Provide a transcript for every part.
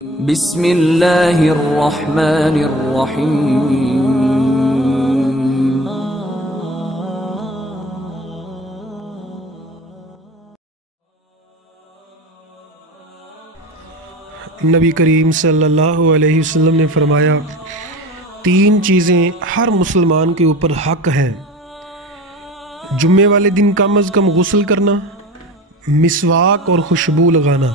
بسم اللہ الرحمن الرحیم۔ نبی کریم صلی اللہ علیہ وسلم نے فرمایا 3 چیزیں ہر مسلمان کے اوپر حق ہیں۔ جمعے والے دن کم از کم غسل کرنا، مسواک اور خوشبو لگانا۔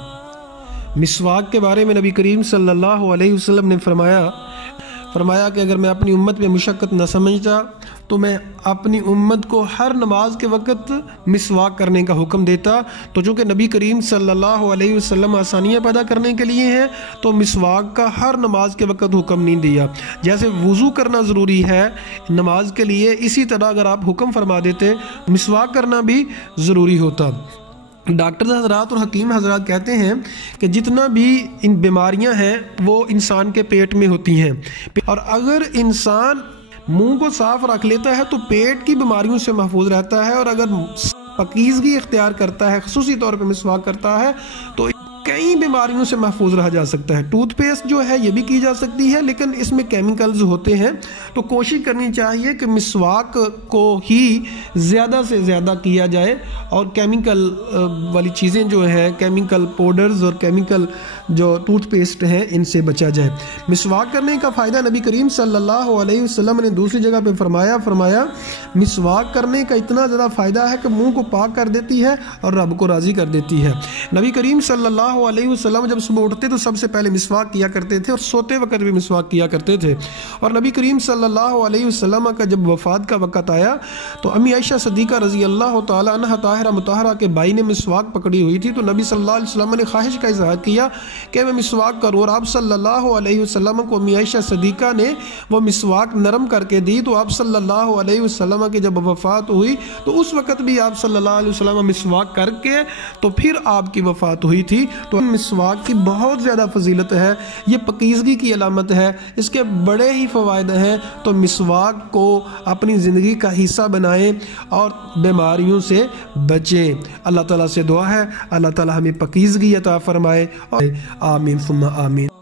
مسواک کے بارے میں نبی کریم صلی اللہ علیہ وسلم نے فرمایا کہ اگر میں اپنی امت میں مشقت نہ سمجھتا تو میں اپنی امت کو ہر نماز کے وقت مسواک کرنے کا حکم دیتا، تو چونکہ نبی کریم صلی اللہ علیہ وسلم آسانیاں پیدا کرنے کے لیے ہیں تو مسواک کا ہر نماز کے وقت حکم نہیں دیا۔ جیسے وضو کرنا ضروری ہے نماز کے لیے، اسی طرح اگر آپ حکم فرما دیتے مسواک کرنا بھی ضروری ہوتا۔ ڈاکٹر حضرات اور حکیم حضرات کہتے ہیں کہ جتنا بھی ان بیماریاں ہیں وہ انسان کے پیٹ میں ہوتی ہیں، اور اگر انسان منہ کو صاف رکھ لیتا ہے تو پیٹ کی بیماریوں سے محفوظ رہتا ہے، اور اگر پاکیزگی اختیار کرتا ہے، خصوصی طور پہ مسواک کرتا ہے، تو کئی بیماریوں سے محفوظ رہا جا سکتا ہے۔ ٹوتھ پیسٹ جو ہے یہ بھی کی جا سکتی ہے، لیکن اس میں کیمیکلز ہوتے ہیں، تو کوشش کرنی چاہیے کہ مسواک کو ہی زیادہ سے زیادہ کیا جائے، اور کیمیکل والی چیزیں جو ہیں، کیمیکل پاؤڈرز اور کیمیکل جو ٹوتھ پیسٹ ہیں، ان سے بچا جائے۔ مسواک کرنے کا فائدہ نبی کریم صلی اللہ علیہ وسلم نے دوسری جگہ پہ فرمایا مسواک کرنے کا اتنا زیادہ فائدہ ہے کہ منہ کو پاک کر دیتی ہے اور رب کو راضی کر دیتی ہے۔ نبی کریم صلی اللہ علیہ وسلم جب صبح اٹھتے تو سب سے پہلے مسواک کیا کرتے تھے، اور سوتے وقت بھی مسواک کیا کرتے تھے۔ اور نبی کریم صلی اللہ علیہ وسلم کا جب وفات کا وقت آیا تو امی عائشہ صدیقہ رضی اللہ تعالی عنہ طاہرہ مطہرہ کے بھائی نے مسواک پکڑی ہوئی تھی، تو نبی صلی اللہ علیہ وسلم نے خواہش کا اظہار کیا کہ میں مسواک کروں، اور آپ صلی اللہ علیہ وسلم کو امی عائشہ صدیقہ نے وہ مسواک نرم کر کے دی، تو آپ صلی اللہ علیہ وسلم کی جب وفات ہوئی تو اس وقت بھی آپ صلی اللہ علیہ وسلم مسواک کر کے تو پھر آپ کی وفات ہوئی تھی۔ تو مسواک کی بہت زیادہ فضیلت ہے، یہ پاکیزگی کی علامت ہے، اس کے بڑے ہی فوائد ہیں، تو مسواک کو اپنی زندگی کا حصہ بنائیں اور بیماریوں سے بچیں۔ اللہ تعالیٰ سے دعا ہے اللہ تعالیٰ ہمیں پاکیزگی عطا فرمائے، اور آمین ثم آمین۔